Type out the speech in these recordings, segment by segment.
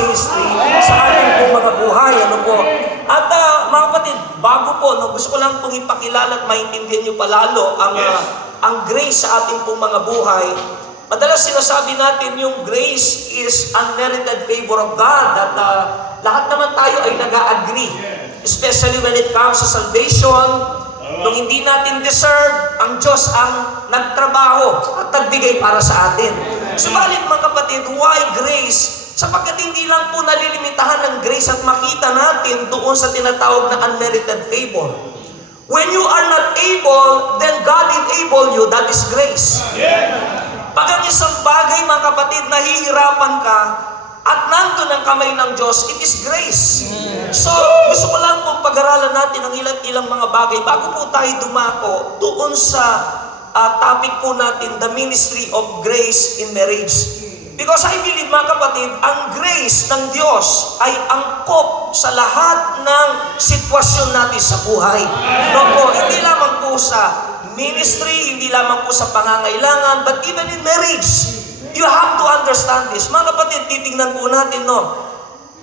ministry sa ating pong mga buhay. Ano po? At mga kapatid, bago po, no, gusto ko lang pong ipakilala at maintindihan nyo palalo ang grace sa ating pong mga buhay. Madalas sinasabi natin yung grace is unmerited favor of God, at lahat naman tayo ay nag-agree. Especially when it comes to salvation, nung hindi natin deserve, ang Diyos ang nagtrabaho at nagbigay para sa atin. Subalit mga kapatid, why grace? Sapagkat hindi lang po nalilimitahan ng grace at makita natin doon sa tinatawag na unmerited favor. When you are not able, then God enable you. That is grace. Pag ang isang bagay, mga kapatid, nahihirapan ka at nandun ang kamay ng Diyos, it is grace. So, gusto ko lang pong pag-aralan natin ang ilang mga bagay bago po tayo dumako doon sa topic po natin, the ministry of grace in marriage. Because I believe, mga kapatid, ang grace ng Diyos ay angkop sa lahat ng sitwasyon natin sa buhay. No po, hindi lamang po sa ministry, hindi lamang po sa pangangailangan, but even in marriage, you have to understand this. Mga kapatid, titingnan po natin, no?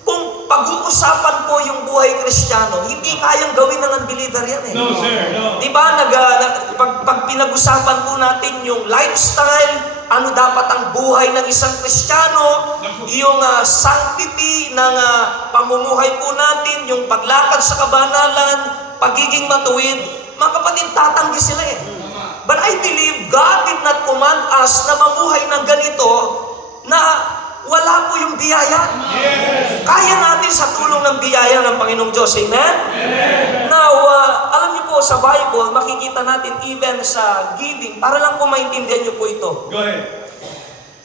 Kung pag-uusapan po yung buhay Kristiyano, hindi kayang gawin ng unbeliever yan eh. No, sir, no. Diba, pag pinag-usapan po natin yung lifestyle, ano dapat ang buhay ng isang Kristiyano, yung sanctity ng pamumuhay po natin, yung paglakad sa kabanalan, pagiging matuwid, mga kapatid, tatanggi sila eh. But I believe God did not command us na mamuhay ng ganito na wala po yung biyaya. Kaya natin sa tulong ng biyaya ng Panginoong Diyos. Amen? Now, alam niyo po sa Bible, makikita natin even sa giving, para lang po maintindihan niyo po ito. Go ahead.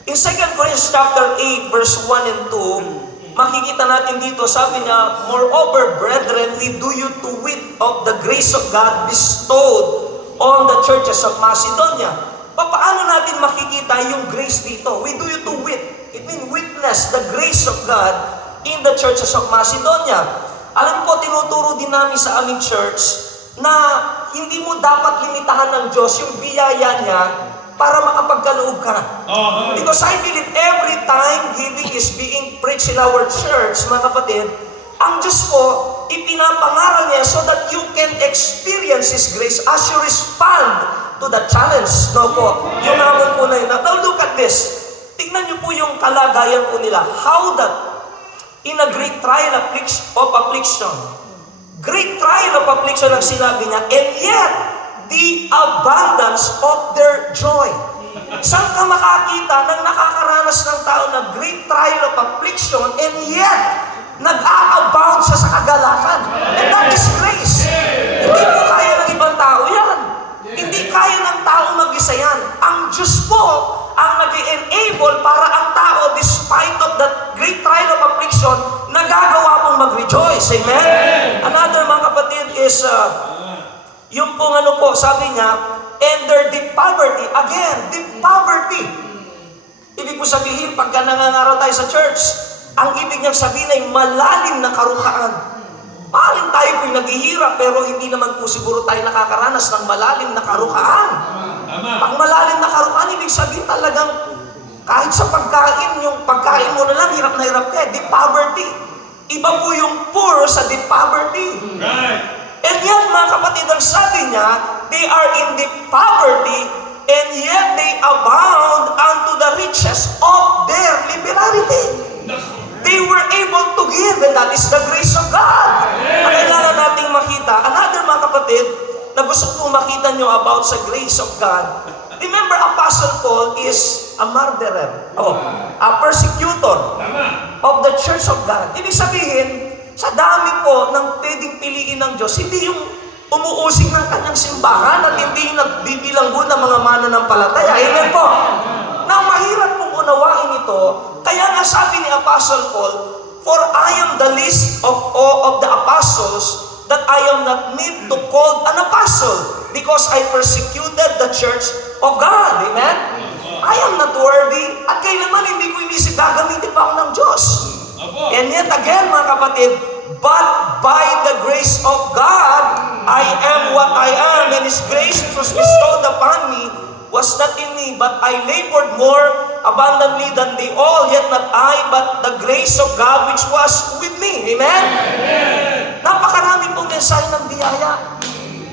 In 2 Corinthians chapter 8, verse 1 and 2, makikita natin dito, sabi niya, moreover, brethren, we do you to wit of the grace of God bestowed on the churches of Macedonia. Paano natin makikita yung grace dito? We do you to wit. It means witness the grace of God in the churches of Macedonia. Alam po, tinuturo din namin sa aming church na hindi mo dapat limitahan ng Diyos yung biyaya niya para makapagkaloob ka. Because I believe every time giving is being preached in our church, mga kapatid, ang Diyos po, ipinapangaral niya so that you can experience His grace as you respond to the challenge. No po, yung naman po na yun. Now look at this. Tingnan niyo po yung kalagayan po nila. How that in a great trial of affliction, great trial of affliction ang sinabi niya, and yet, the abundance of their joy. Saan ka makakita ng nakakaranas ng tao na great trial of affliction and yet nag-a-abound siya sa kagalakan? And that is grace. Hindi po kaya ng ibang tao yan. Hindi kaya ng tao mag-isa yan. Ang Diyos po ang nag-enable para ang tao, despite of that great trial of affliction, nagagawa pong mag-rejoice. Amen? Another, mga kapatid, is yung pong ano po, sabi niya, and their deep poverty. Again, deep poverty. Ibig po sabihin, pagka nangangaraw tayo sa church, ang ibig niyang sabihin ay malalim na karuhaan. Maaaring tayo po'y naghihirap, pero hindi naman po siguro tayo nakakaranas ng malalim na karuhaan. Pag malalim na karuhaan, ibig sabihin talagang kahit sa pagkain, yung pagkain mo na lang, hirap na hirap ka. Deep poverty. Iba po yung poor sa deep poverty. Right. And yan, mga kapatid, ang sabi niya, they are in deep poverty, and yet they abound unto the riches of their liberality. They were able to give, and that is the grace of God. Ang kailangan nating makita. Another, mga kapatid, na gusto kong makita nyo about sa grace of God. Remember, Apostle Paul is a murderer, a persecutor of the church of God. Ibig sabihin, sa dami po ng pwedeng piliin ng Diyos, hindi yung umuusig ng kanyang simbahan at hindi yung nagbibilanggo ng mga mananampalataya. Amen po. Na mahirap pong unawain ito, kaya nga sabi ni Apostle Paul, for I am the least of the apostles, that I am not meet to call an apostle, because I persecuted the church of God. Amen? I am not worthy, at kailanman hindi ko inisip gagamitin pa ako ng Diyos. And yet again, mga kapatid, but by the grace of God, I am what I am, and His grace was bestowed upon me was not in me, but I labored more abundantly than they all, yet not I, but the grace of God which was with me. Amen? Napakarami pong mensahe ng biyaya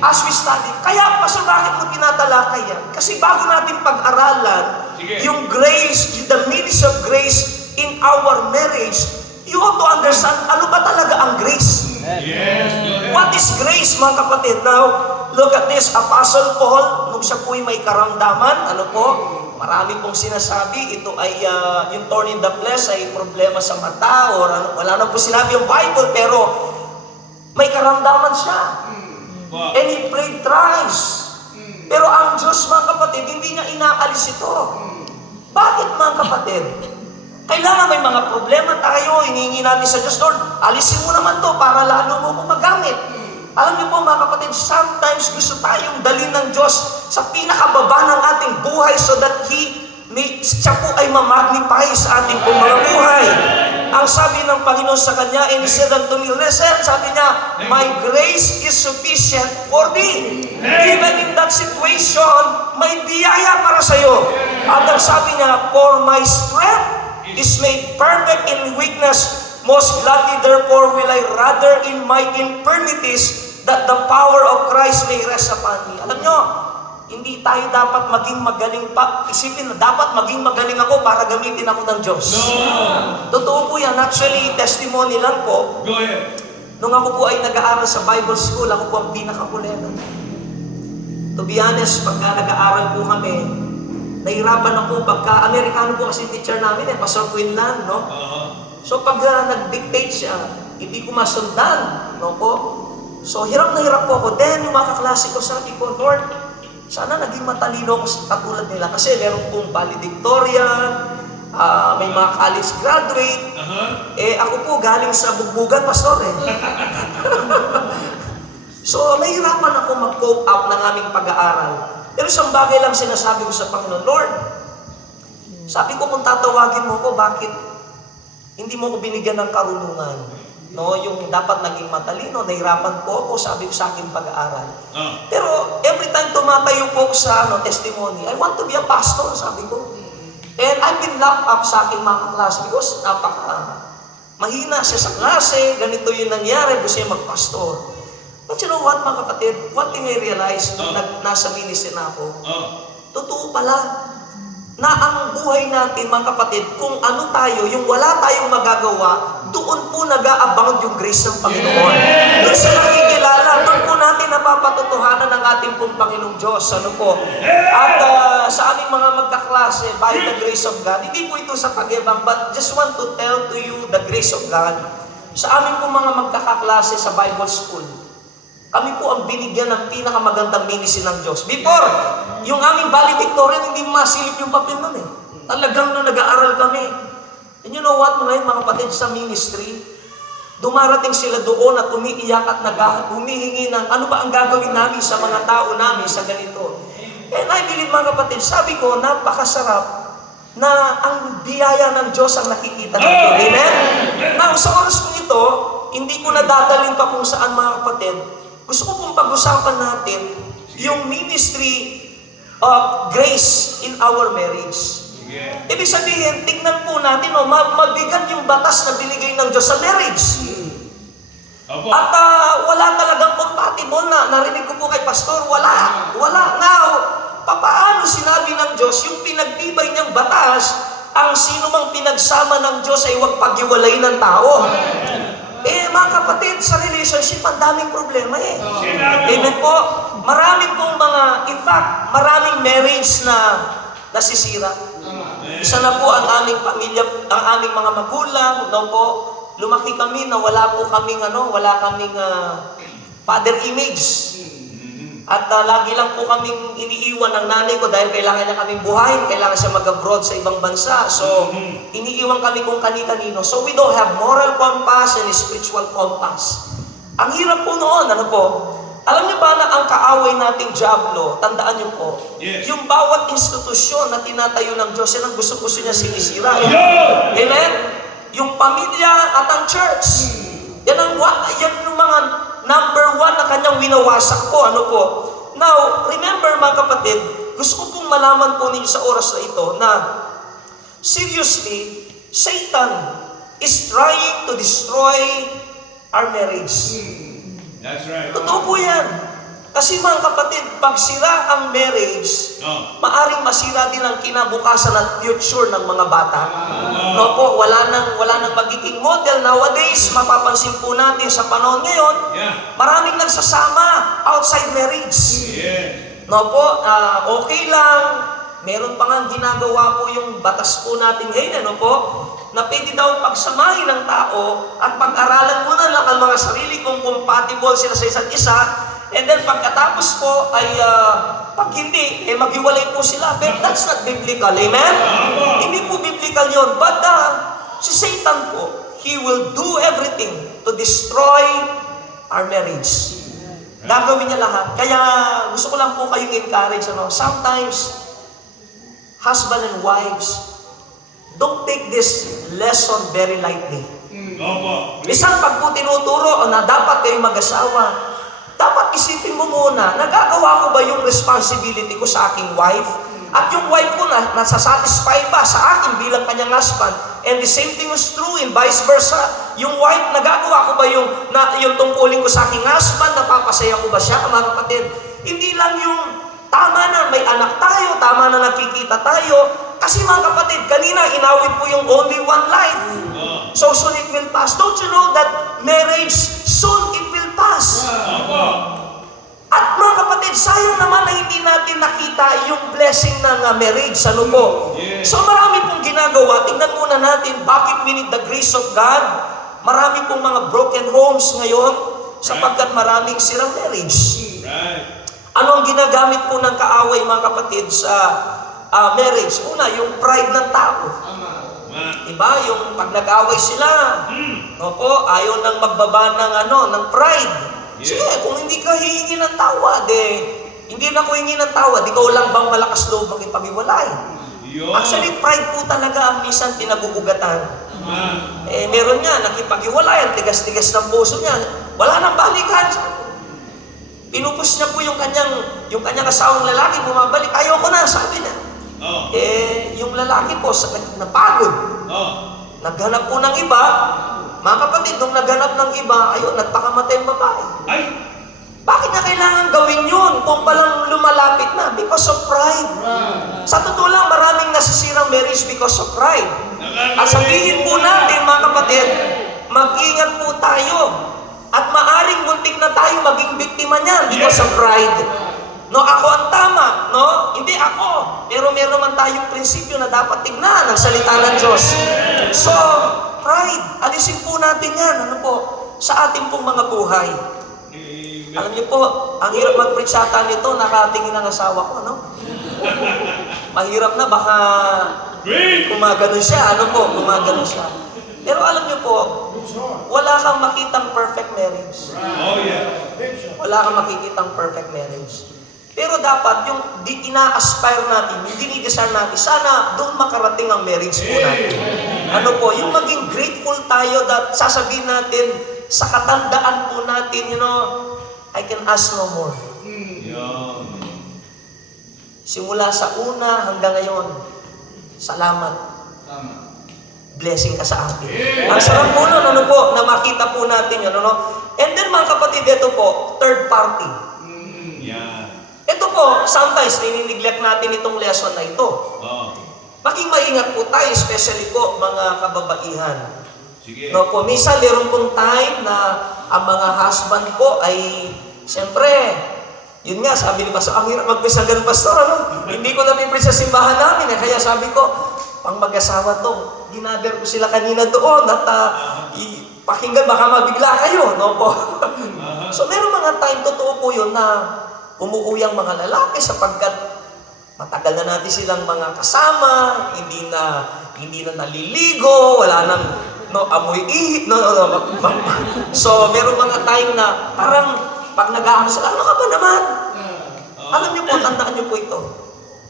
as we study. Kaya, Pastor, bakit mo tinatalakay yan? Kasi bago natin pag-aralan yung grace, the means of grace in our marriage, you ought to understand, ano ba talaga ang grace? What is grace, mga kapatid? Now, look at this. Apostle Paul, nung siya po'y may karamdaman, ano po, marami pong sinasabi, ito ay yung thorn in the flesh ay problema sa mata, or ano, wala na po sinabi yung Bible, pero may karamdaman siya. And he prayed thrice. Pero ang Diyos, mga kapatid, hindi niya inaalis ito. Bakit, mga kapatid? Kailangan may mga problema tayo, hinihingi natin sa Diyos, Lord, alisin mo naman to para lalo mo kong magamit. Alam niyo po, mga kapatid, sometimes gusto tayong dalhin ng Diyos sa pinakababa ng ating buhay so that siya po ay mamagnify sa ating pong mga buhay. Ang sabi ng Panginoon sa kanya, and he said unto me, listen, sabi niya, my grace is sufficient for thee. Even in that situation, may biyaya para sa iyo. At ang sabi niya, for my strength is made perfect in weakness. Most gladly, therefore, will I rather in my infirmities that the power of Christ may rest upon me. Alam nyo, hindi tayo dapat maging magaling pa. Isipin na, dapat maging magaling ako para gamitin ako ng Diyos. Totoo po yan. Actually, testimony lang po. Go ahead. Nung ako po ay nag-aaral sa Bible School, ako po ang pinakakulero. To be honest, pagka nag-aaral po kami, nahirapan ako pagka, Amerikano po kasi teacher namin, Pastor Quinlan, no? So pag nag-dictate siya, hindi ko masundan, no po? So hirap na hirap po ako. Then yung mga kaklase ko, sabi ko, Lord, sana naging matalino ako sa katulad nila. Kasi meron pong valedictorian, may mga college graduate. Ako po galing sa bugbugan, Pastor eh. So nahihirapan ako mag-cope up ng aming pag-aaral. Pero isang bagay lang sinasabi ko sa Panginoon, Lord, sabi ko kung tatawagin mo ko, bakit hindi mo ko binigyan ng karunungan? No, yung dapat naging matalino, nahirapan po ako, sabi ko sa aking pag-aaral. Pero every time tumatayo po ako sa testimony, I want to be a pastor, sabi ko. And I've been locked up sa aking mga klase because mahina siya sa klase, ganito yung nangyari, gusto niya magpastor. But you know what, mga kapatid, one thing I realized nung nasa ministry na ako, totoo pala, na ang buhay natin, mga kapatid, kung ano tayo, yung wala tayong magagawa, doon po nag-aabound yung grace ng Panginoon. Doon sa nakikilala, doon po natin napapatotohanan ng ating pong Panginoong Diyos. Ano po? At sa aming mga magkaklase, by the grace of God, hindi po ito sa pag-ibang, but just want to tell to you the grace of God. Sa aming pong mga magkakaklase sa Bible School, kami po ang binigyan ng pinakamagandang ministry ng Diyos. Before, yung aming valedictorian, hindi masilip yung papel nun eh. Talagang nung nag-aaral kami. And you know what, mga kapatid, sa ministry, dumarating sila doon at umiiyak at humihingi ng ano ba ang gagawin namin sa mga tao namin sa ganito. And I believe, mga kapatid, sabi ko, napakasarap na ang biyaya ng Diyos ang nakikita natin. Amen? Now, sa oras po ito, hindi ko nadadalhin pa kung saan, mga kapatid. Gusto ko pong pag-usapan natin yung ministry of grace in our marriage. Ibig sabihin, tignan po natin, mabigat yung batas na binigay ng Diyos sa marriage. At wala talagang compatible na. Narinig ko po kay Pastor, wala. Now, papaano sinabi ng Diyos, yung pinagtibay niyang batas, ang sino mang pinagsama ng Diyos ay huwag paghiwalay ng tao. Mga kapatid, sa relationship, ang daming problema eh. Amen po. Maraming pong in fact, maraming marriage na nasisira. Isa na po ang aming pamilya, ang aming mga magulang, po, lumaki kami na wala kaming father image. At lagi lang po kaming iniiwan ng nanay ko dahil kailangan niya kaming buhayin, kailangan siya mag-abroad sa ibang bansa. So, iniiwan kami kung kani-kanino. So, we don't have moral compass and spiritual compass. Ang hirap po noon, alam niyo ba na ang kaaway nating Diablo, tandaan niyo po, yung bawat institusyon na tinatayo ng Diyos, yan ang gusto-gusto niya sinisira. Amen? Yung pamilya at ang church. Yan yung mga number one na kanyang winawasak po. Now, remember, mga kapatid, gusto ko pong malaman po ninyo sa oras na ito na seriously, Satan is trying to destroy our marriage. That's right. Totoo po yan. Kasi mga kapatid, pag sira ang marriage, maaring masira din ang kinabukasan at future ng mga bata. No po, wala nang magiging model. Nowadays, mapapansin po natin sa panahon ngayon, maraming nagsasama outside marriage. No po, okay lang. Meron pa nga ginagawa po yung batas po natin ngayon, ano po, na pwede daw pagsamahin ng tao at pag-aralan muna lang ang mga sarili kung compatible sila sa isa't isa. And then pagkatapos po ay pag hindi, maghiwalay po sila. But that's not biblical, amen? Hindi po biblical yun. But si Satan po, he will do everything to destroy our marriage. Gagawin niya lahat. Kaya gusto ko lang po kayong encourage. Sometimes, husband and wives, don't take this lesson very lightly. Isang pag po tinuturo na dapat kayong mag-asawa, dapat isipin mo muna, nagagawa ko ba yung responsibility ko sa aking wife? At yung wife ko nasasatisfy ba sa akin bilang kanyang husband? And the same thing is true in vice versa. Yung wife, nagagawa ko ba yung tungkulin ko sa aking husband? Napapasaya ko ba siya, mga kapatid? Hindi lang yung tama na may anak tayo, tama na nakikita tayo. Kasi mga kapatid, kanina inawit po yung only one life. So soon it will pass. Don't you know that marriage, soon it will pass? At mga kapatid, sayang naman na hindi natin nakita yung blessing ng marriage. Ano po? So marami pong ginagawa. Tingnan muna natin, bakit we need the grace of God? Marami pong mga broken homes ngayon sapagkat maraming sirang marriage. Ano ang ginagamit po ng kaaway, mga kapatid, sa marriage? Una, yung pride ng tao. Diba? Yung pag nag-away sila, opo, ayaw nang magbaba ng pride. Sige, kung hindi ka hihingi ng tawad, hindi na ako hingi ng tawad, ikaw lang bang malakas loob makipag-iwalay? Actually, pride po talaga ang minsan pinag-ugatan. Meron nga, nakipag-iwalay, ang tigas-tigas ng puso niya, wala nang balikan. Pinupus niya po yung kanyang asawang lalaki, bumabalik, ayoko na, sabi niya. Yung lalaki po, napagod. Naghanap po ng iba. Mga kapatid, nung naghanap ng iba, ayun, nagpakamatay ang babae. Bakit na kailangan gawin yun kung palang lumalapit na? Because of pride. Sa totoo lang, maraming nasisirang marriage because of pride. At sabihin po natin, mga kapatid, mag-ingat po tayo. At maaring muntik na tayo maging biktima niyan because of pride. No, ako ang tama, no? Hindi ako. Pero meron man tayong prinsipyo na dapat tignan ang salita ng Diyos. So, pride, alisin po natin yan, ano po, sa ating pong mga buhay. Alam niyo po, ang hirap mag-preach ata nito, nakatingin ang asawa ko, no? Mahirap na, baka gumagano siya, ano po, gumagano siya. Pero alam niyo po, wala kang makitang perfect marriage. Wala kang makikitang perfect marriage. Pero dapat yung ina-aspire natin, yung dinidesire natin, sana doon makarating ang marriage po natin. Ano po, yung maging grateful tayo that sasabihin natin, sa katandaan po natin, I can ask no more. Simula sa una hanggang ngayon, salamat. Blessing ka sa akin. Ang sarap po nun, ano po, na makita po natin yun, ano? And then mga kapatid, ito po, third party. Ito po, sometimes, ninineglect natin itong lesson na ito. Maging maingat po tayo, especially po, mga kababaihan. No po, minsan, meron pong time na ang mga husband po ay, siyempre, yun nga, sabi ni Pastor, ang hirap mag-preach ng ganun, Pastor, ano? Hindi ko na-preach sa simbahan namin, kaya sabi ko, pang mag-asawa to, ginader ko sila kanina doon, at pakinggan, baka mabigla kayo, no po? So, meron mga time, totoo po yun, na umuwi ang mga lalaki sapagkat matagal na natin silang mga kasama, hindi na naliligo, wala nang amoy ihip. So, meron mga time na parang pag nag-aano sila, ano ka ba naman? Alam niyo po, tandaan niyo po ito.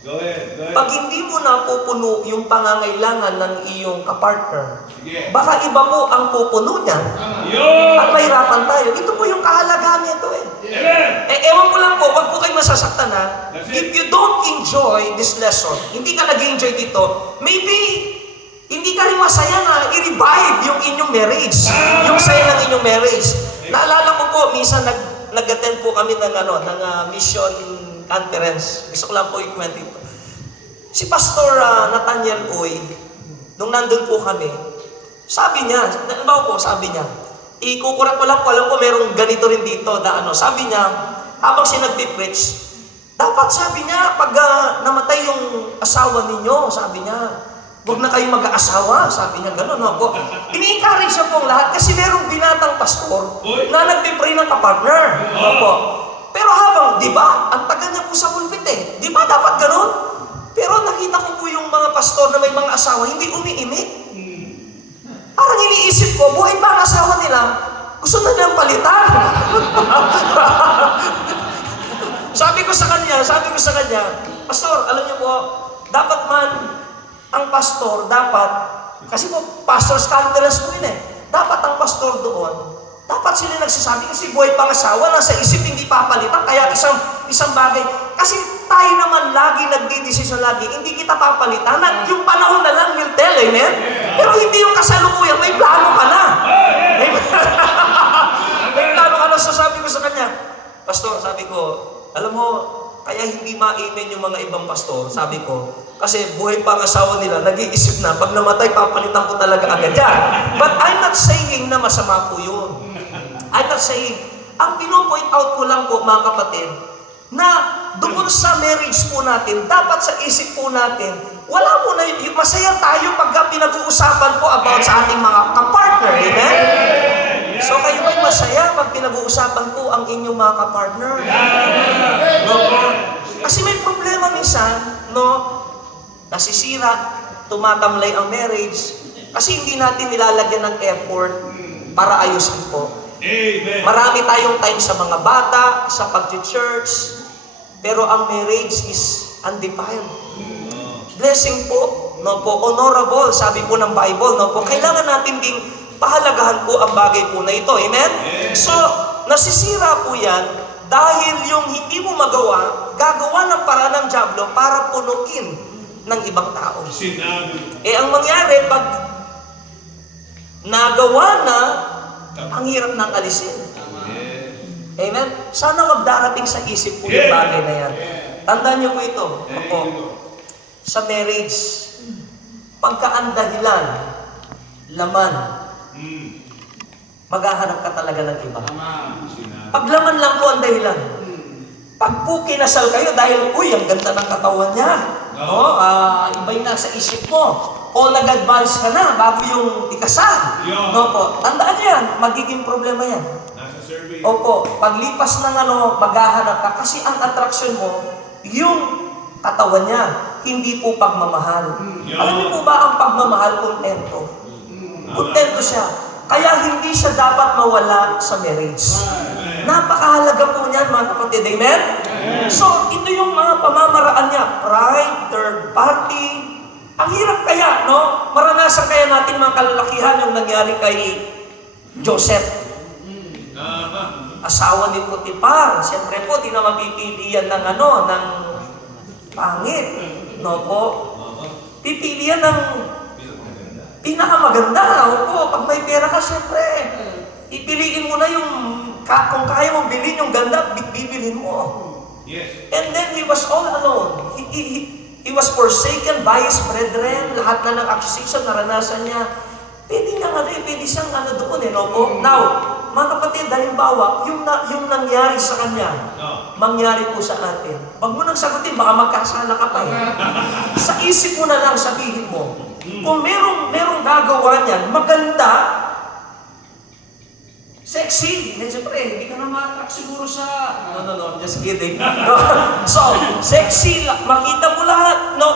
Go ahead. Pag hindi mo napupuno yung pangangailangan ng iyong kapartner, Baka iba po ang pupuno niya. At mahirapan tayo. Ito po yung kahalagahan nito eh. Ewan ko lang po, wag po kayo masasaktan ha. If you don't enjoy this lesson, hindi ka nag-enjoy dito, maybe hindi ka rin masaya na i-revive yung inyong marriage. Yung saya ng inyong marriage. Naalala ko po, minsan nag-attend po kami ng mission conference. Gusto ko lang po i-comment ito. Si Pastor Nathaniel Uy, nung nandun po kami, sabi niya, sabi niya, ikukurat ko lang po, alam ko merong ganito rin dito, sabi niya, habang siya nagpipreach, dapat sabi niya, pag namatay yung asawa ninyo, sabi niya, huwag na kayong mag-aasawa, sabi niya, gano'n, no po. Ini-encourage siya po lahat kasi merong binatang pastor na nagpipray ng kapartner, no po. Pero habang, di ba, ang tagal niya po sa pulpit eh, di ba dapat gano'n? Pero nakita ko po yung mga pastor na may mga asawa, hindi umiimik. Parang iniisip ko, buhay pa ang asawa nila, gusto na nilang palitan. Sabi ko sa kanya, Pastor, alam niyo po, dapat man, ang pastor, kasi po, pastor's conference po yun eh, dapat ang pastor doon, dapat sila nagsasabi, kasi buhay pang asawa, nasa isip hindi papalitan, kaya isang bagay, kasi tayo naman lagi nagdidesisyon lagi, hindi kita papalitan, yung panahon na lang will tell, amen? Pero hindi yung kasalukuyan, may plano ka na. May plano ka na, so sabi ko sa kanya, Pastor, sabi ko, alam mo, kaya hindi ma-amen yung mga ibang pastor, sabi ko, kasi buhay pa ang asawa nila, nag-iisip na, pag namatay, papalitan ko talaga agad yan. But I'm not saying na masama po yun. I'm not saying, ang pino-point out ko lang po, mga kapatid, na doon sa marriage po natin, dapat sa isip po natin, wala po na, masaya tayo pagka pinag-uusapan po about sa ating mga kapartner, amen? So kayo ay masaya pag pinag-uusapan po ang inyong mga kapartner. No? Kasi may problema minsan, no? Nasisira, tumatamlay ang marriage, kasi hindi natin nilalagyan ng effort para ayusin po. Amen. Marami tayong time sa mga bata, sa pag-church, pero ang marriage is undefiled. Blessing po, no po, honorable, sabi po ng Bible, no po, kailangan natin ding pahalagahan po ang bagay po na ito. Amen? So, nasisira po yan dahil yung hindi mo magawa, gagawa ng paraan ng dyablo para punuin ng ibang tao. Ang mangyari, pag nagawa na, ang hirap ng alisin. Amen? Sana magdarating sa isip po yung bagay na yan. Tandaan niyo po ito. Ako, sa marriage, pagkaan dahilan, laman, maghahanap ka talaga ng iba. Pag laman lang po ang dahilan. Pag po kinasal kayo dahil, uy, ang ganda ng katawan niya. No? Iba yung nasa isip mo. O nag-advance ka na bago yung ikasal. No po. Tandaan niyo yan, magiging problema yan. Opo, paglipas ng maghahanap ka, kasi ang attraction mo, yung katawan niya, hindi po pagmamahal. Alam niyo po ba ang pagmamahal, kontento? Kontento siya. Kaya hindi siya dapat mawala sa marriage. Napakahalaga po niyan, mga kapatid. Amen? So, ito yung mga pamamaraan niya. Pride, third party. Ang hirap kaya, no? Maranasan kaya natin mga kalalakihan yung nangyari kay Joseph. Asawa ni Potiphar. Siyempre po, di na mapipilian ng ng pangit. No po? Pipilian ng pinakamaganda. Opo, pag may pera ka, siyempre, ipiliin mo na yung, kung kaya mong bilhin yung ganda, bibilhin mo. Yes. And then he was all alone. He was forsaken by his brethren. Lahat na ng accusation, naranasan niya. Pwede siyang doon no po? Now, mga kapatid, halimbawa, yung nangyari sa kanya, mangyari po sa atin. Huwag mo nang sagutin, baka magkasala ka pa eh. Sa isip mo na lang, sabihin mo, kung merong gagawa niyan, maganda, sexy. Siyempre, hindi ka na ma-attract siguro sa... No, just kidding. No. So, sexy, makita mo lahat, no?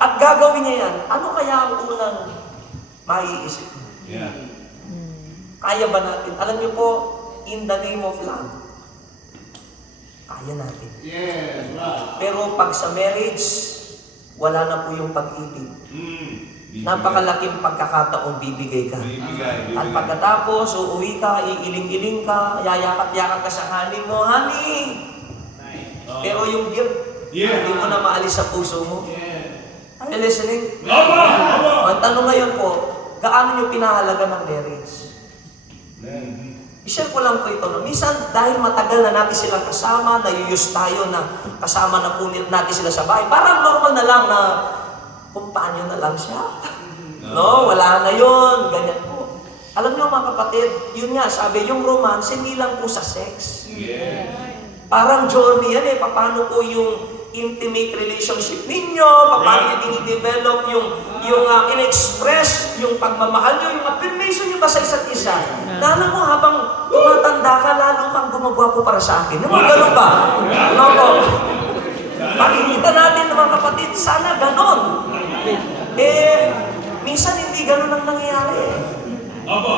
At gagawin niya yan. Ano kaya ang unang maiisip mo? Yeah. Kaya ba natin? Alam niyo po, in the name of love, kaya natin. Yes, right. Pero pag sa marriage, wala na po yung pag-ibig. napakalaking pagkakataong bibigay ka. At pagkatapos, uuwi ka, iiling-iling ka, yayakap-yakap ka sa honey mo, honey! Pero yung guilt, hindi mo na maalis sa puso mo. Are you listening? Ang tanong ngayon po, gaano nyo pinahalaga ng marriage? I-share ko lang po ito. No? Minsan, dahil matagal na natin silang kasama, nayuyus tayo na kasama na po natin sila sa bahay, parang normal na lang na kumpanyo na lang siya. No, wala na yun. Ganyan po. Alam nyo mga kapatid, yun nga, sabi, yung romance, hindi lang po sa sex. Parang journey yan eh. Paano po yung intimate relationship ninyo, paano nyo dinidevelop yung in-express, yung pagmamahal nyo, yung affirmation nyo ba sa isa't isa. Na alam mo, habang tumatanda ka, lalo kang gumagwapo para sa akin. Naman, gano'n ba? No po. Makikita natin mga kapatid, sana gano'n. Minsan hindi gano'n ang nangyayari.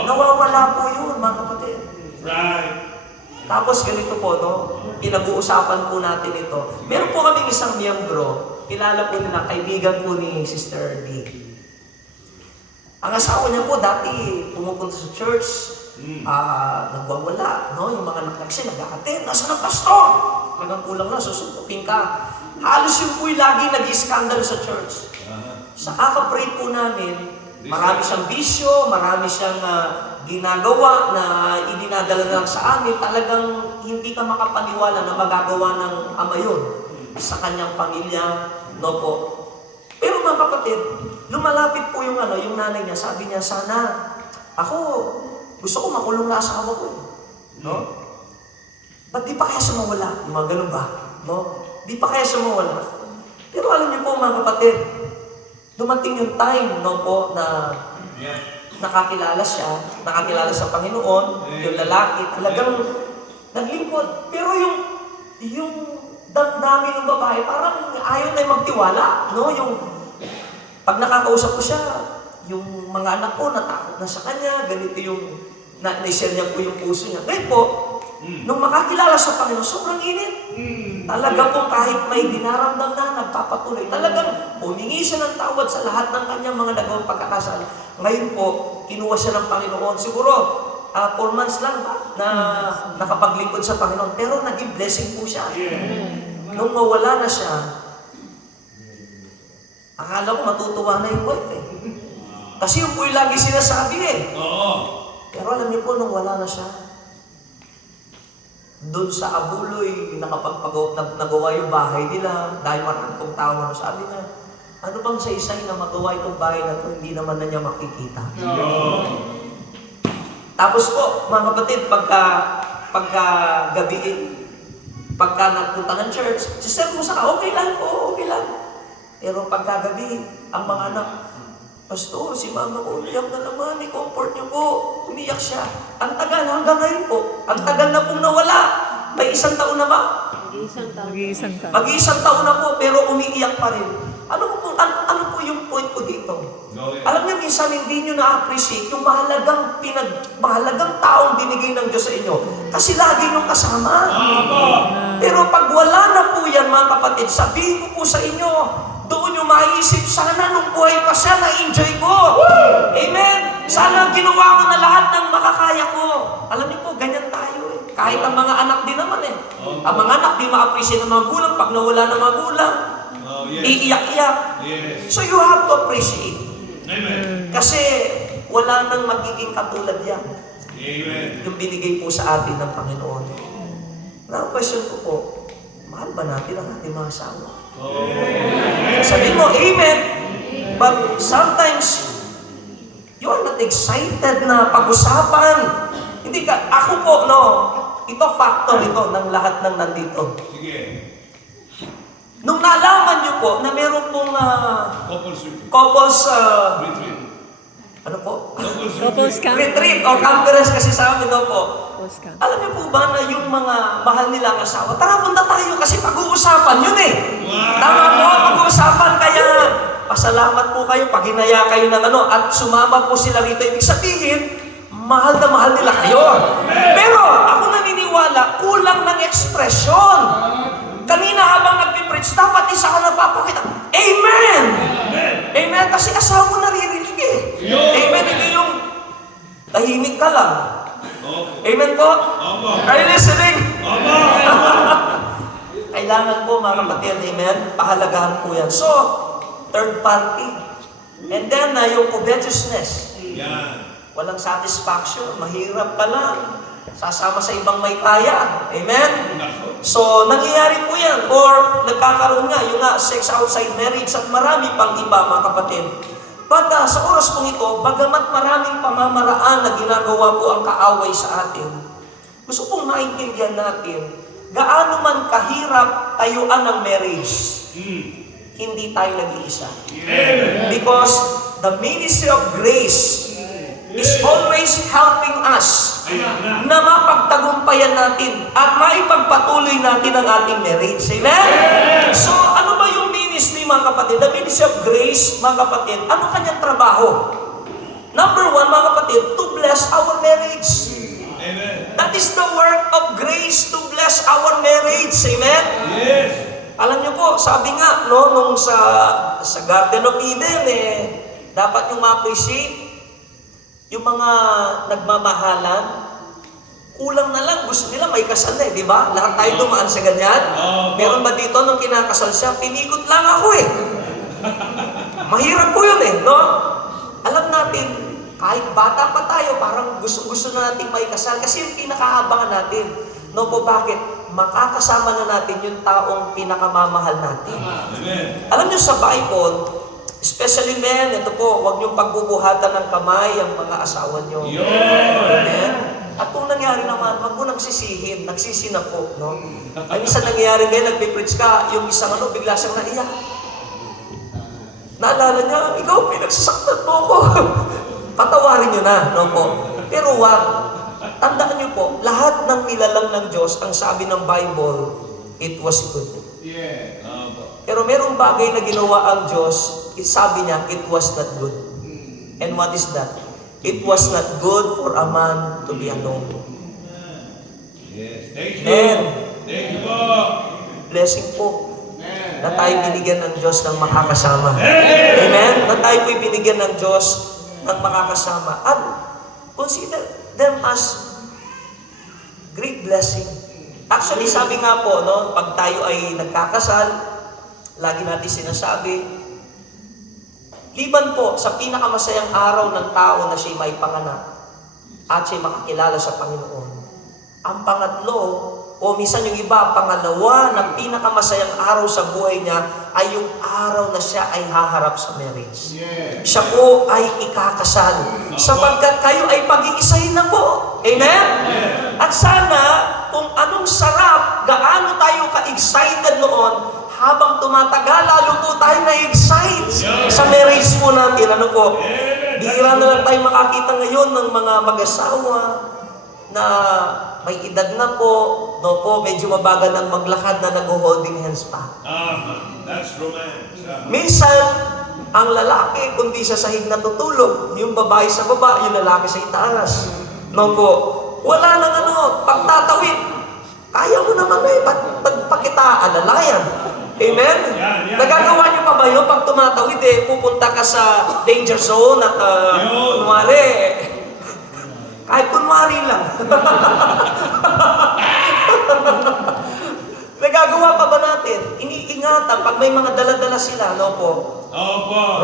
Nawawala po yun, mga kapatid. Tapos ganito po, no? Pinag-uusapan po natin ito. Meron po kami isang miyembro, kilala po nila, kaibigan po ni Sister D. Ang asawa niya po dati pumupunta sa church, nagwawala, no? Yung mga nag-aksi, nag-a-attend, nasa ng pastor? Hanggang kulang na, susuntukin ka. Halos yun po yung lagi nag-iskandalo sa church. Sa kaka-pray po namin, marami siyang bisyo, marami siyang ginagawa na idinadala lang sa amin, talagang hindi ka makapaniwala na magagawa ng ama yun sa kanyang pamilya, no po. Pero mga kapatid, lumalapit po yung nanay niya, sabi niya, sana, ako, gusto ko makulong na asawa ko. No? Ba't di pa kaya sumawala? Yung mga ganun ba? No? Di pa kaya sumawala? Pero alam niyo po mga kapatid, dumating yung time, no po, na nakakilala siya, nakakilala sa Panginoon, yung lalaki, talagang naglingkod. Pero yung damdamin ng babae, parang ayaw na magtiwala, no? Yung, pag nakakausap ko siya, yung mga anak ko, natakot na sa kanya, ganito yung, na-share niya po yung puso niya. Ngayon po, nung makakilala sa Panginoon, sobrang init. Talaga po kahit may dinaramdam na, nagpapatuloy. Talagang humingi siya ng tawad sa lahat ng kanyang mga nagawang pagkakasala. Ngayon po, kinuha siya ng Panginoon. Siguro, 4 months lang ba na nakapaglingkod sa Panginoon. Pero naging blessing po siya. Nung mawala na siya, akala ko matutuwa na yung wife eh. Kasi yung po yung lagi sinasabi eh. Pero alam niyo po, nung wala na siya, doon sa Abuloy, nagawa yung bahay nila, dahil marami kong tao na sabi niya, ano bang saysay na magawa itong bahay na ito, hindi naman na niya makikita. Tapos po, mga kapatid, pagka gabi, pagka nagpunta ng church, sister mo sa okay lang po, okay lang. Pero pagka gabi, ang mga anak, Pastor, si mama ko, umiyak na naman, i-comfort niyo po. Umiyak siya. Ang tagal, hanggang ngayon po. Ang tagal na pong nawala. May 1 taon na ba? Mag-iisang taon. Mag-1 taon na po, pero umiiyak pa rin. Ano po yung point ko dito? Alam niyo, minsan hindi niyo na-appreciate yung mahalagang taong binigay ng Diyos sa inyo. Kasi lagi niyong kasama. Pero pag wala na po yan, mga kapatid, sabihin ko po sa inyo, doon yung maiisip, sana nung buhay pa siya, na-enjoy ko. Amen? Sana ginawa ko na lahat ng makakaya ko. Alam niyo po, ganyan tayo eh. Kahit ang mga anak din naman eh. Ang mga anak di ma-appreciate ng mga gulang. Pag nawala ng mga gulang, iiyak-iyak. So you have to appreciate. Kasi wala nang magiging katulad yan. Yung binigay po sa atin ng Panginoon. Now, question ko po, mahal ba natin ang ating mga asawa? Sabihin mo, amen. But sometimes, you are not excited na pag-usapan. Hindi ka, ako po, no, ito factor ito ng lahat ng nandito. Nung nalaman niyo po na meron pong couples ano po? Couples camp. Retreat o conference kasi sa amin daw po. Couples camp. Alam niyo po ba na yung mga mahal nilang asawa, tara punta tayo kasi pag-uusapan yun eh. Tama po, pag-uusapan kaya pasalamat po kayo pag hinaya kayo ng at sumama po sila rito. Ibig sabihin, mahal na mahal nila kayo. Pero ako naniniwala, kulang ng ekspresyon. Kanina habang nagpipreach, dapat isa ka napapakita. Amen! Amen! Kasi asawa mo naririnig Amen? Hindi yung tahimik ka lang. Amen po? Are you listening? Kailangan po mga kapatid, amen? Pahalagahan po yan. So, third party. And then, yung covetousness. Walang satisfaction, mahirap ka lang. Sasama sa ibang may kaya. Amen? So, nangyayari po yan. Or, nagkakaroon nga, yung nga, sex outside marriage at marami pang iba, mga kapatid. But sa oras pong ito, bagamat maraming pamamaraan na ginagawa po ang kaaway sa atin, gusto pong maintindihan natin, gaano man kahirap tayuan ng marriage, hindi tayo nag-iisa. Because the ministry of grace is always helping us na mapagtagumpayan natin at maipagpatuloy natin ang ating marriage. Amen? So, ano ba yung ministry, mga kapatid? The ministry of grace, mga kapatid, ano kanyang trabaho? Number one, mga kapatid, to bless our marriage. Amen. That is the work of grace to bless our marriage. Amen? Yes. Alam niyo po, sabi nga, no, nung sa Garden of Eden, dapat yung ma-appreciate yung mga nagmamahalan, kulang na lang, gusto nila may kasal na di ba? Lahat tayo dumaan sa ganyan. Meron ba dito nung kinakasal siya, pinikot lang ako Mahirap po yun no? Alam natin, kahit bata pa tayo, parang gusto na natin may kasal kasi yung pinakaabangan natin. No po, bakit? Makakasama na natin yung taong pinakamamahal natin. Alam niyo sa Bible, especially men, ito po, huwag niyong pagbubuhatan ng kamay ang mga asawa niyo. Amen? At kung nangyari naman, huwag mo nang sisihin, nagsisi na po, no? Ay, minsan nangyayari ngayon, nagpipreach ka, yung isang bigla siyang naiyak. Naalala niya, ikaw, pinagsasaktan mo ako. Patawarin niyo na, no po? Pero wag, tandaan niyo po, lahat ng nilalang ng Diyos, ang sabi ng Bible, it was good. Pero merong bagay na ginawa ang Diyos, sabi niya, it was not good. And what is that? It was not good for a man to be alone. Amen. Blessing po na tayo binigyan ng Diyos ng makakasama. Amen? Na tayo po'y binigyan ng Diyos ng makakasama. At consider them as great blessing. Actually, sabi nga po, no, pag tayo ay nagkakasal, lagi natin sinasabi, liban po sa pinakamasayang araw ng tao na siya may panganak at siya makakilala sa Panginoon. Ang pangatlo, o minsan yung iba, pangalawa na pinakamasayang araw sa buhay niya ay yung araw na siya ay haharap sa marriage. Siya po ay ikakasal. Sapagkat kayo ay pag-iisahin na po. Amen? At sana, kung anong sarap, gaano tayo ka-excited noon, habang tumatagal, lalo po tayo na-excite sa marriage po natin. Ano po? Bihira na lang tayo makakita ngayon ng mga mag-asawa na may edad na po, no po, medyo mabagal ng maglakad na nag-holding hands pa. That's romance. Minsan, ang lalaki, kundi sa sahig natutulog, yung babae sa baba, yung lalaki sa itaas. No po? Wala nang pagtatawid. Kaya mo naman ba't kita alalayan? Amen? Nagagawa niyo pa ba yun? Pag tumatawid pupunta ka sa danger zone at kahit kunwari lang. Nagagawa pa ba natin? Iniingatan pag may mga dala-dala sila, no po?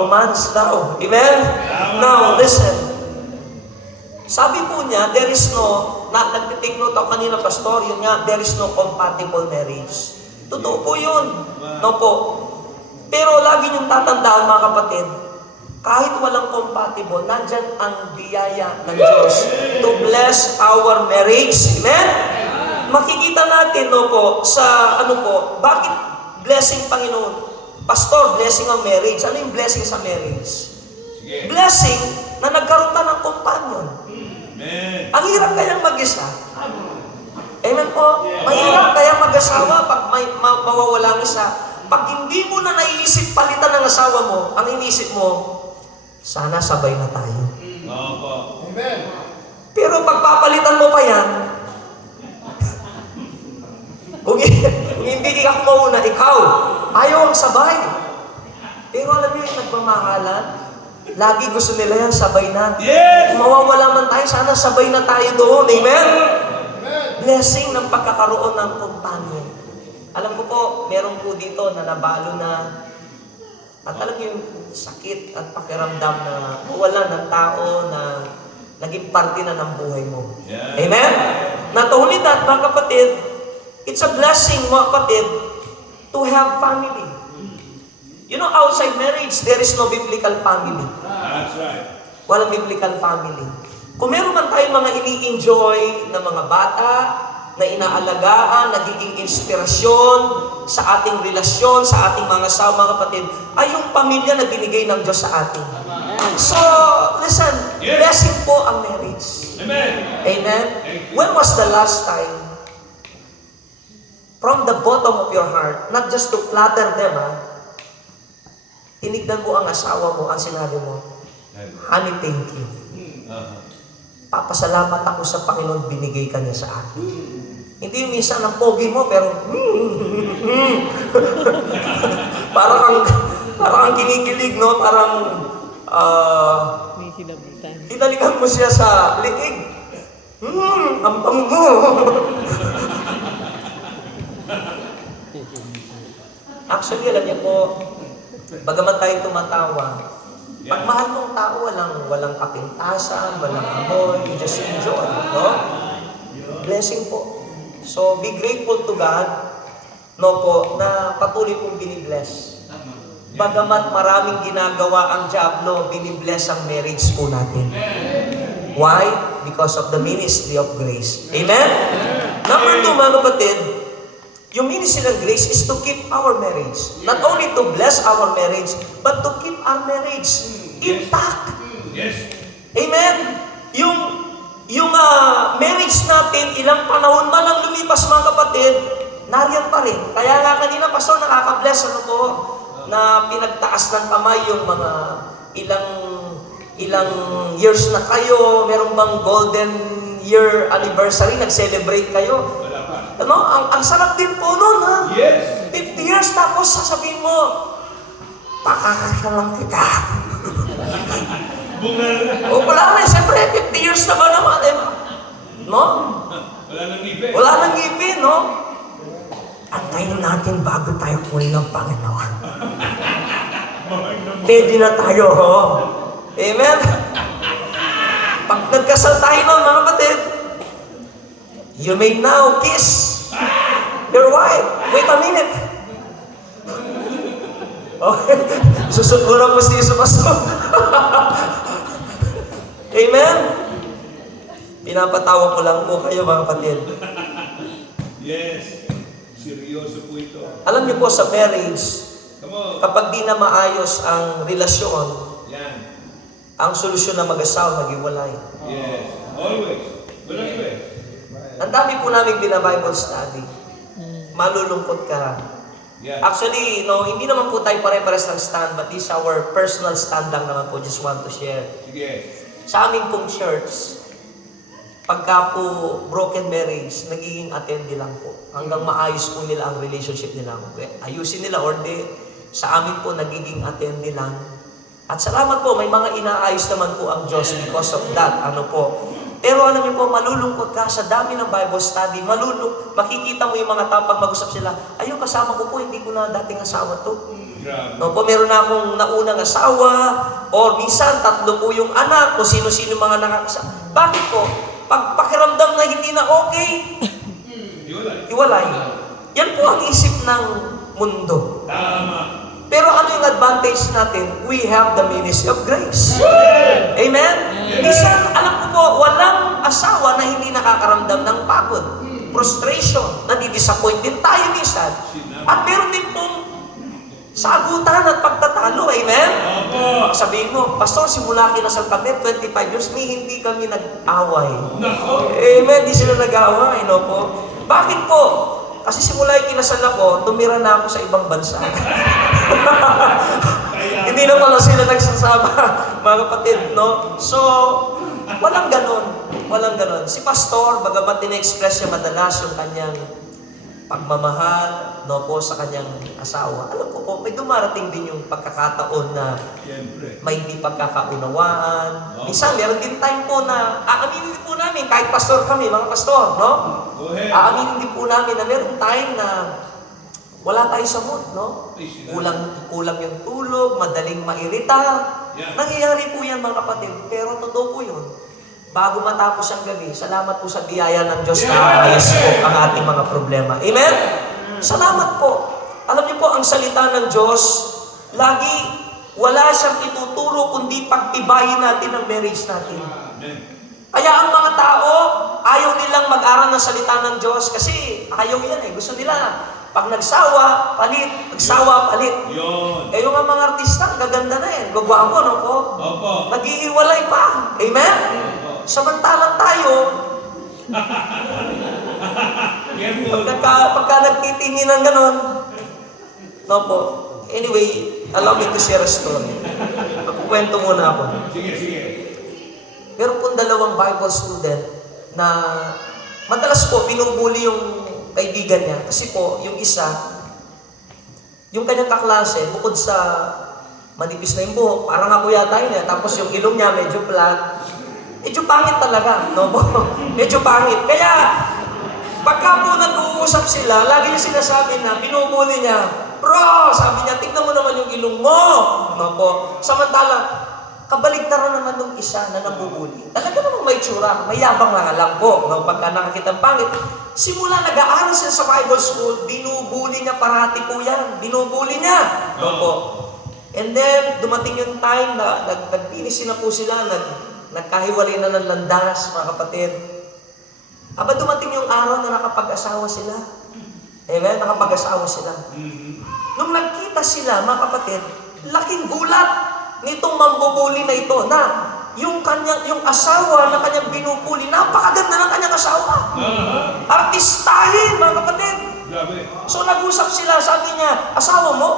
Romance daw. Amen? Now, listen. Sabi po niya, there is no, nag-take note ako kanina, pastor, yun nga, there is no compatible marriage. Totoo po yun. No po. Pero lagi niyong tatandaan, mga kapatid, kahit walang compatible, nandyan ang biyaya ng Diyos to bless our marriage. Amen? Makikita natin, no po, sa bakit blessing Panginoon? Pastor, blessing ang marriage. Ano yung blessing sa marriage? Blessing na nagkaroon ka ng companion. Ang hirap kayang mag-isa. Amen po? Mahirap kaya mag-asawa pag mawawala ang isa. Pag hindi mo na naiisip palitan ng asawa mo, ang inisip mo, sana sabay na tayo. Amen. Pero pag papalitan mo pa yan, kung hindi ako mauna, ikaw, ayaw ang sabay. Pero alam niyo yung nagmamahalan, Lagi gusto nila yan, sabay na. Yes! Kung mawawala man tayo, sana sabay na tayo doon. Amen? Blessing ng pagkakaroon ng companion. Alam ko po, meron po dito na nabalo na at alam niyo yung sakit at pakiramdam na wala ng tao na naging parte na ng buhay mo. Yeah. Amen? Not only that, mga kapatid, it's a blessing, mga kapatid, to have family. You know, outside marriage, there is no biblical family. That's right. Walang biblical family. Kung meron man tayong mga ini-enjoy na mga bata, na inaalagaan, nagiging inspirasyon sa ating relasyon, sa ating mga mga kapatid, ay yung pamilya na binigay ng Diyos sa atin. So, listen, Yes. blessing po ang marriage. Amen. Amen? Thank you. When was the last time, from the bottom of your heart, not just to flatter them, tinignan mo ang asawa mo, ang sinabi mo, honey, thank you. Papasalamat ako sa Panginoon, binigay ka niya sa akin. Hindi yung minsan ang pogi mo, pero parang kang kinikilig, no? Parang May silabutan. hinalikan mo siya sa liig. Ang bango. Actually, alam niyo po, bagaman tayo tumatawa, pag mahal mong tao, walang kapintasan, walang amoy, you just enjoy, no? Blessing po. So, be grateful to God, no po, na patuloy pong binibless. Bagamat maraming ginagawa ang diablo, binibless ang marriage po natin. Why? Because of the ministry of grace. Amen? Number 2, mga kapatid, yung ministry ng grace is to keep our marriage. Not only to bless our marriage, but to keep our marriage intact. Yes. Amen? Yung marriage natin, ilang panahon man ang lumipas, mga kapatid, nariyan pa rin. Kaya nga kanina, Pastor, nakaka-bless ano po, na pinagtaas ng kamay yung mga ilang years na kayo, meron bang golden year anniversary, nag-celebrate kayo. Wala pa. Ano? Ang sarap din po nun, ha? Yes. 50 years, tapos sasabihin mo, pakakasya lang kita. Bunga na. O wala na, siyempre, 50 years na ba naman, eh? No? Wala nang ngipin. Wala nang ngipin, no? Antayin natin bago tayo kunin ng Panginoon. Pwede na tayo, ho? Amen? Pag nagkasal tayo nun, mga kapatid, you may now kiss your wife. Wait a minute. Okay. Susukuran mo siya sa paso. Amen? Pinapatawa ko lang po kayo, mga kapatid. Yes. Seryoso po ito. Alam niyo po sa marriage, Come on. kapag di na maayos ang relasyon, Yan. ang solusyon na mag-asawa, maghiwalay. Yes. Always. Walang iba eh. Ang dami po namin bina-Bible study. Malulungkot ka. Yan. Actually, no, hindi naman po tayo pare-pares ng stand, but this is our personal stand lang naman po. Just want to share. Sige. Sa aming pong church, pagka po broken marriage, nagiging attendee lang po. Hanggang maayos po nila ang relationship nila. Ayusin nila or di, sa amin po nagiging attendee lang. At salamat po, may mga inaayos naman po ang Diyos because of that. Ano po. Pero alam niyo po, malulungkot ka sa dami ng Bible study. Makikita mo yung mga tao pag mag-usap sila, ayun, kasama ko po, hindi ko na dating asawa to. Grabe. No po, meron na akong naunang asawa, or minsan, 3 po yung anak, kung sino-sino mga nakakasama. Bakit po? Pag pakiramdam na hindi na okay, Iwalay. iwalay. Yan po ang isip ng mundo. Tama. Pero ano yung advantage natin? We have the ministry of grace. Amen? Minsan, alam ko po, walang asawa na hindi nakakaramdam ng pagod, frustration, nadi-disappoint din tayo minsan. At meron din pong sagutan at pagtatalo. Amen? Opo. Sabihin mo, Pastor, simula kinasal kami, 25 years, hindi kami nag-away. Nako. Amen, di sila nag-away, no po? Bakit po? Kasi simula yung kinasal ako, tumira na ako sa ibang bansa. Hindi na pala sila nagsasama, mga kapatid, no? So, walang ganon. Walang ganon. Si Pastor, bagamat ina-express niya madalas yung kanyang pagmamahal, no po, sa kanyang asawa. Alam ko po, may dumarating din yung pagkakataon na Siyempre. may hindi pagkakaunawaan. Minsan, meron din time po na aaminin din po namin, kahit pastor kami, mga pastor, no? Go ahead. Aaminin din po namin na meron time na wala tayo sa mood, no? Kulang yung tulog, madaling mairita. Yeah. Nangyayari po yan, mga kapatid. Pero totoo po yun. Bago matapos ang gabi, salamat po sa biyaya ng Diyos na ayos po ang ating mga problema. Amen? Salamat po. Alam niyo po, ang salita ng Diyos, lagi wala siyang ituturo kundi pagtibayin natin ang marriage natin. Amen. Kaya ang mga tao, ayaw nilang mag-aral ng salita ng Diyos kasi ayaw yan eh. Gusto nila, pag nagsawa, palit. Nagsawa, palit. Yun. Eh yung mga artista, gaganda na eh. Gagwapo, no po? Opo. Nag-iiwalay pa. Amen? Samantalang tayo, Careful. pagka nagtitingin ng ganon, no po. Anyway, allow me to share a story. Magkukwento muna ako. Sige, sige. Meron pong dalawang Bible student na madalas po binubuli yung kaibigan niya. Kasi po, yung isa, yung kanyang kaklase, bukod sa manipis na yung buhok, parang ako yata yun eh. Tapos yung ilong niya medyo flat. Medyo pangit talaga, no po? Medyo pangit. Kaya, pagka po nag-uusap sila, lagi niya sinasabi na, binubuli niya, bro, sabi niya, tignan mo naman yung ilong mo, no po? Samantala, kabaligtaran naman nung isa na nabubuli. Talaga namang may tsura, may yabang lang po, no? Pagka nakakita ng pangit. Simula nag-aaral siya sa Bible school, binubuli niya parati po yan. Binubuli niya, no po? And then, dumating yung time na nagpinisin na po sila, nagkahiwalay na ng landas, mga kapatid. Aba, dumating yung araw na nakapag-asawa sila. Amen? Nakapag-asawa sila. Nung nagkita sila, mga kapatid, laking gulat nitong mambubuli na ito na yung asawa na kanyang binubuli, napakaganda ng kanyang asawa. Artistahin, mga kapatid. Grabe. So nag-usap sila, sabi niya, asawa mo?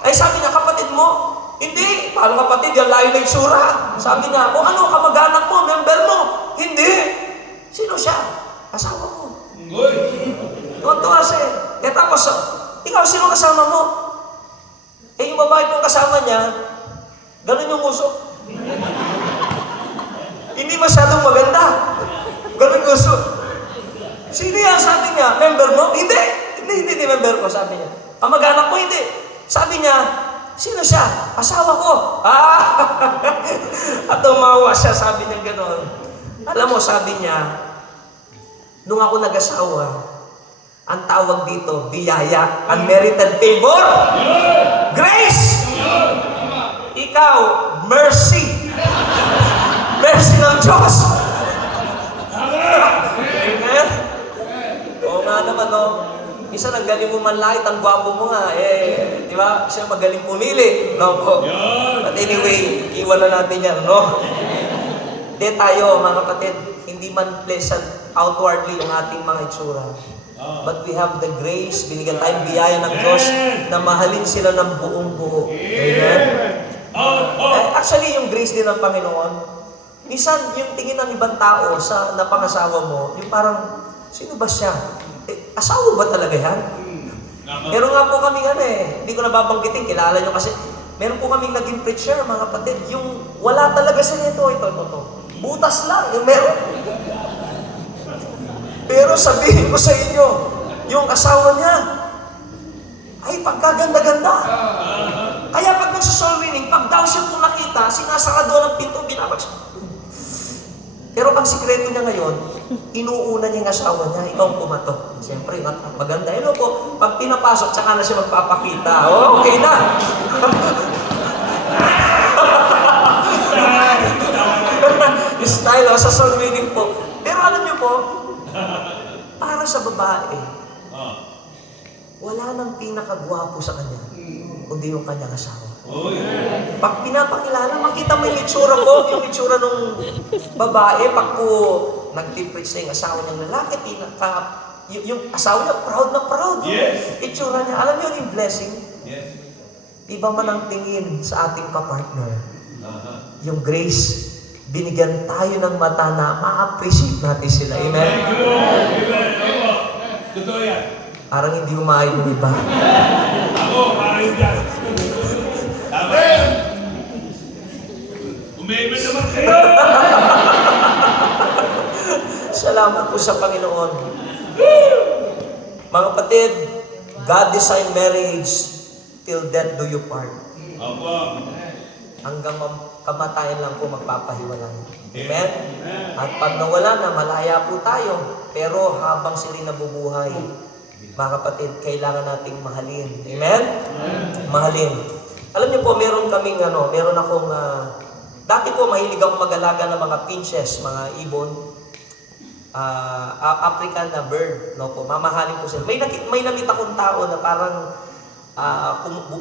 Ay sabi niya, kapatid mo? Hindi, paano kapatid, yung layo na itsura. Sabi niya, o ano, kamag-anak mo, member mo? Hindi. Sino siya? Asawa mo. Uy. Tuwa siya. Eh tapos, ikaw, sino kasama mo? Eh yung babae kong kasama niya, ganun yung usok. Hindi masyadong maganda. Ganun yung usok. Sino yan? Sabi niya, member mo? Hindi member ko, sabi niya. Kamag-anak mo? Hindi. Sabi niya, sino siya? Asawa ko. At tumawa siya, sabi niya gano'n. Alam mo, sabi niya, nung ako nag-asawa, ang tawag dito, biyaya, unmerited favor, grace. Ikaw, mercy. Mercy ng Diyos. Amen? Oo nga naman, no? Isa ang galing mo manlait, ang gwapo mo nga, di ba? Siya magaling pumili, no po? But anyway, iwan na natin yan, no? Di tayo, mga kapatid, hindi man pleasant outwardly yung ating mga itsura. But we have the grace, binigyan tayong biyaya ng Diyos na mahalin sila ng buong buo. Amen? Actually, yung grace din ng Panginoon, minsan yung tingin ng ibang tao sa napangasawa mo, yung parang, sino ba siya? Asawa ba talaga yan? Meron nga po kami hindi ko nababanggitin, kilala nyo kasi, meron po kaming naging preacher, mga kapatid, yung wala talaga siya ito. Butas lang, yung meron. Pero sabihin ko sa inyo, yung asawa niya, ay pagkaganda-ganda. Kaya pag nagsusol winning, pag daw siya po nakita, sinasarado ng pinto, binabagsak. Pero ang sikreto niya ngayon, inuuna niya yung asawa niya, ikaw ang pumato. Siyempre, maganda. Hello po, pag pinapasok, tsaka na siya magpapakita. Oh, okay na. Style, sa soul winning po. Pero alam niyo po, para sa babae, wala nang pinakagwapo sa kanya, kundi yung kanyang asawa. Pag pinapakilala, makita mo yung itsura ko, yung itsura ng babae, pag po nag-preach sa yung asawa ng lalaki, yung asawa niya, proud na proud. Yes. Itsura niya, alam niyo yung blessing? Yes. Iba man ang tingin sa ating kapartner. Yung grace, binigyan tayo ng mata na ma-appreciate natin sila. Amen? Amen. Totoo yan. Parang hindi umayon yung iba. Ako, parang dyan. Tama yan. Umiiman naman kayo! Salamat po sa Panginoon. Mga kapatid, God designed marriage till death do you part. Opo. Hanggang kamatayan lang po magpapahiwalay. Amen? At pag nawala na, malaya po tayo. Pero habang sila'y nabubuhay, mga kapatid, kailangan nating mahalin. Amen? Mahalin. Alam niyo po, meron akong, dati po mahilig akong mag-alaga ng mga finches, mga ibon. African na bird, no po. Mamahalin po sila. May namit akong tao na parang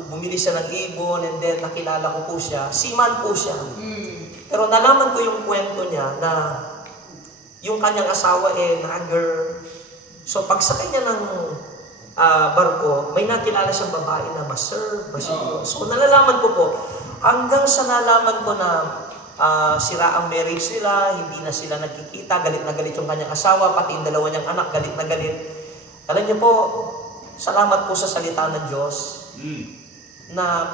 bumili siya ng ibon and then nakilala ko po siya. Seaman po siya. Pero nalaman ko yung kwento niya na yung kanyang asawa nagger. So pagsakay niya ng barko, may nakilala siyang babae na ma-serve. So nalalaman ko po, hanggang sa nalaman ko na sira ang marriage nila, hindi na sila nagkikita, galit na galit yung kanyang asawa, pati yung dalawa niyang anak, galit na galit. Alam niyo po, salamat po sa salita ng Diyos na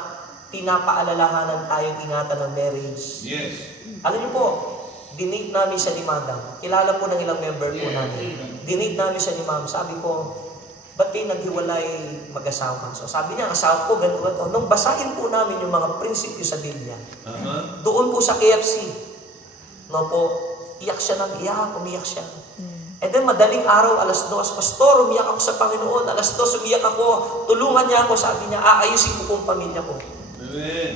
pinapaalalahanan tayong ingatan ng marriage. Yes. Alam niyo po, dinate namin siya ni Madam. Kilala po ng ilang member po namin. Dinate namin siya ni Ma'am. Sabi ko, ba't kayo naghiwalay mag-asawa? So sabi niya, ang asawa ko, ganito. Nung basahin po namin yung mga prinsipyo sa Biblia, doon po sa KFC, no po, iyak siya ng iyak, umiyak siya. And then madaling araw, 2:00, Pastor, umiyak ako sa Panginoon, 2:00, umiyak ako, tulungan niya ako, sabi niya, aayusin ko pong pamilya ko. Amen.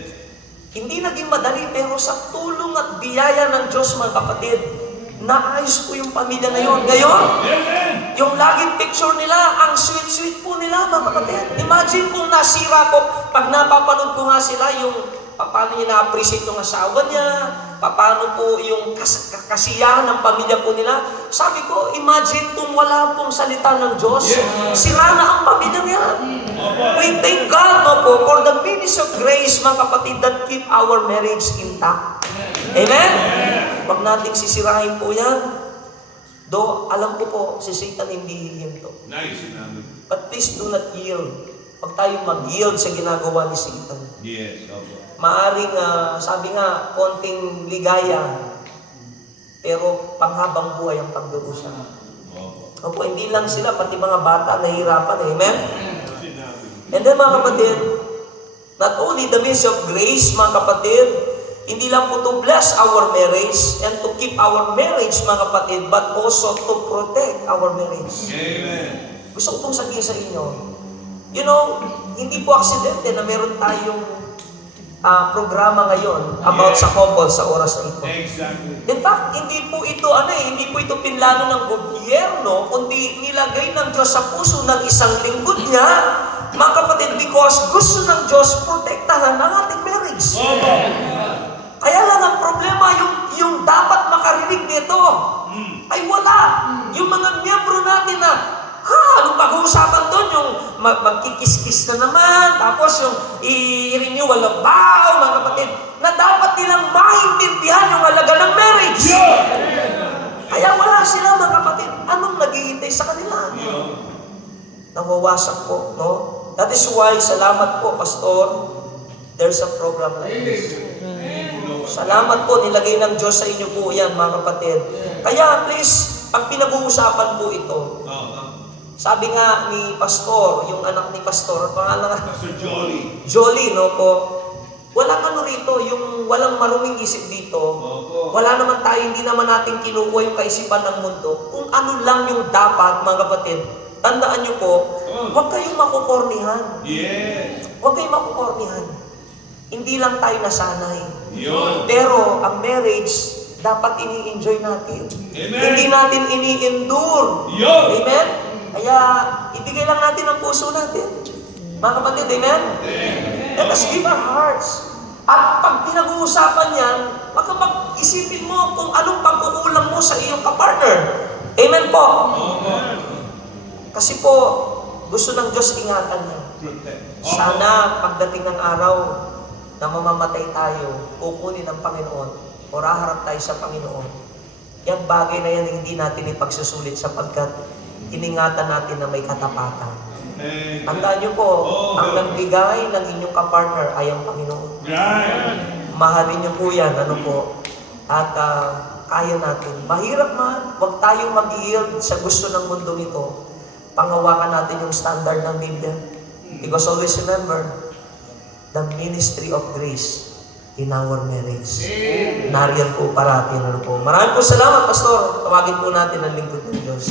Hindi naging madali, pero sa tulong at biyaya ng Diyos, mga kapatid, naayos ko yung pamilya na yun. Ngayon, yung laging picture nila, ang sweet-sweet po nila, mga kapatid. Imagine kung nasira ko, pag napapanood ko nga sila, yung paano niya na-appreciate yung asawa niya, paano po yung kasiyahan ng pamilya po nila. Sabi ko, imagine kung wala pong salita ng Diyos, sira na ang pamilya niya. We thank God po for the ministry of grace, mga kapatid, that keep our marriage intact. Amen? Huwag nating sisirahin po yan. Though, alam ko po, si Satan hindi hihinto. Nice. But please do not yield. Huwag tayong mag-yield sa ginagawa ni Satan. Yes, opo. Maaring, sabi nga, konting ligaya, pero panghabang buhay ang pagdurusa. Opo. Opo, hindi lang sila, pati mga bata nahihirapan. Amen? And then mga kapatid, not only the ministry of grace, mga kapatid, hindi lang po to bless our marriage and to keep our marriage, mga kapatid, but also to protect our marriage. Amen. Gusto ko pong sabihin sa inyo, hindi po aksidente na meron tayong programa ngayon about sa couple sa oras na ito. Exactly. In fact, hindi po ito pinlano ng gobyerno, kundi nilagay ng Diyos sa puso ng isang lingkod niya, mga kapatid, because gusto ng Diyos protektahan ang ating marriage. Kaya lang ang problema, yung dapat makarinig nito, ay wala. Yung mga miyembro natin na, anong pag-uusapan doon? Yung magkikis-kis na naman, tapos yung i-renewal ng vow, mga kapatid, na dapat nilang maintindihan yung halaga ng marriage. Kaya wala sila, mga kapatid. Anong naghihintay sa kanila? Nawawasak po, no? That is why, salamat po, Pastor, there's a program like this. Salamat po, nilagay ng Diyos sa inyo po yan, mga kapatid. Kaya please, pag pinag-uusapan po ito, sabi nga ni Pastor, yung anak ni Pastor, pangalan nga, Pastor Jolly. Jolly, no po, walang rito, yung walang maruming isip dito, wala naman tayo, hindi naman natin kinukuha yung kaisipan ng mundo, kung ano lang yung dapat, mga kapatid, tandaan nyo po, huwag kayong makukornihan. Yes. Huwag kayong makukornihan. Hindi lang tayo nasanay. Yun. Pero ang marriage, dapat ini-enjoy natin. Amen. Hindi natin ini-endure. Yun. Amen? Kaya, ibigay lang natin ang puso natin. Mga kapatid, amen? Let us give our hearts. At pag pinag-uusapan yan, mag-isipin mo kung anong pagkukulang mo sa iyong kapartner. Amen po? Kasi po, gusto ng Diyos ingatan niya. Sana pagdating ng araw na mamamatay tayo, kukunin ng Panginoon, o haharap tayo sa Panginoon. Yung bagay na yan hindi natin ipagsusulit sapagkat iningatan natin na may katapatan. Amen. Tandaan niyo po, ang nagbigay ng inyong kapartner ay ang Panginoon. Yan. Mahalin niyo po yan, ano po. At kaya natin. Mahirap man, huwag tayong mag-yield sa gusto ng mundo nito. Pangawakan natin yung standard ng Biblia. Because always remember, the ministry of grace in our marriage. Nariyan po parati. Ano po. Maraming po salamat, Pastor. Tawagin po natin ang lingkod ng Diyos.